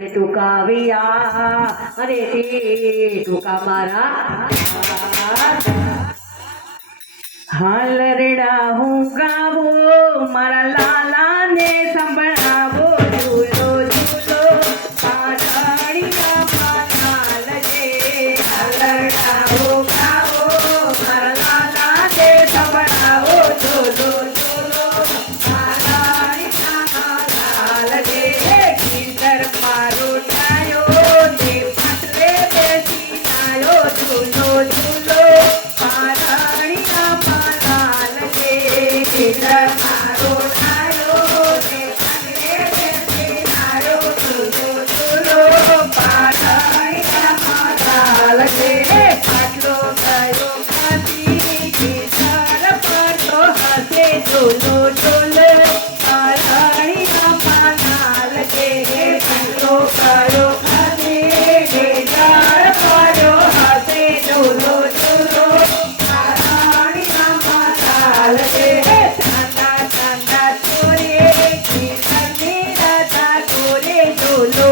ટુકાવ્યા અરે તે ટુકા મારા હાલ રેડા હું ગાવો મારા લાલાને સંભળાવો ઝૂલો ઝૂલો પારણીના પાના લગે હાલ રેડા હું ગાવો મારા લાલાને સંભળાવો ઝૂલો ઝૂલો પારણીના પાના લગે કિંદર મારો ડાયો ને પાટલે બેસી નાયો ઝૂલો ઝૂલો પારણીના પાના લગે કિંદર મારો ડાયો ને પાટલે બેસી નાયો ઝૂલો ઝૂલો પારણીના પાના લગે પાટલો ગયો ખાતી કિંદર પડતો હસે ઝૂલો ઝૂલો પારણીના પાના લગે પાટલો ગયો ખાતી કિંદર પડ્યો હસે ઝૂલો ઝૂલો પારણીના પાના લગે ચાંદા ચાંદા ચોરે કિંદરની રાધા ચોરે ઝૂલો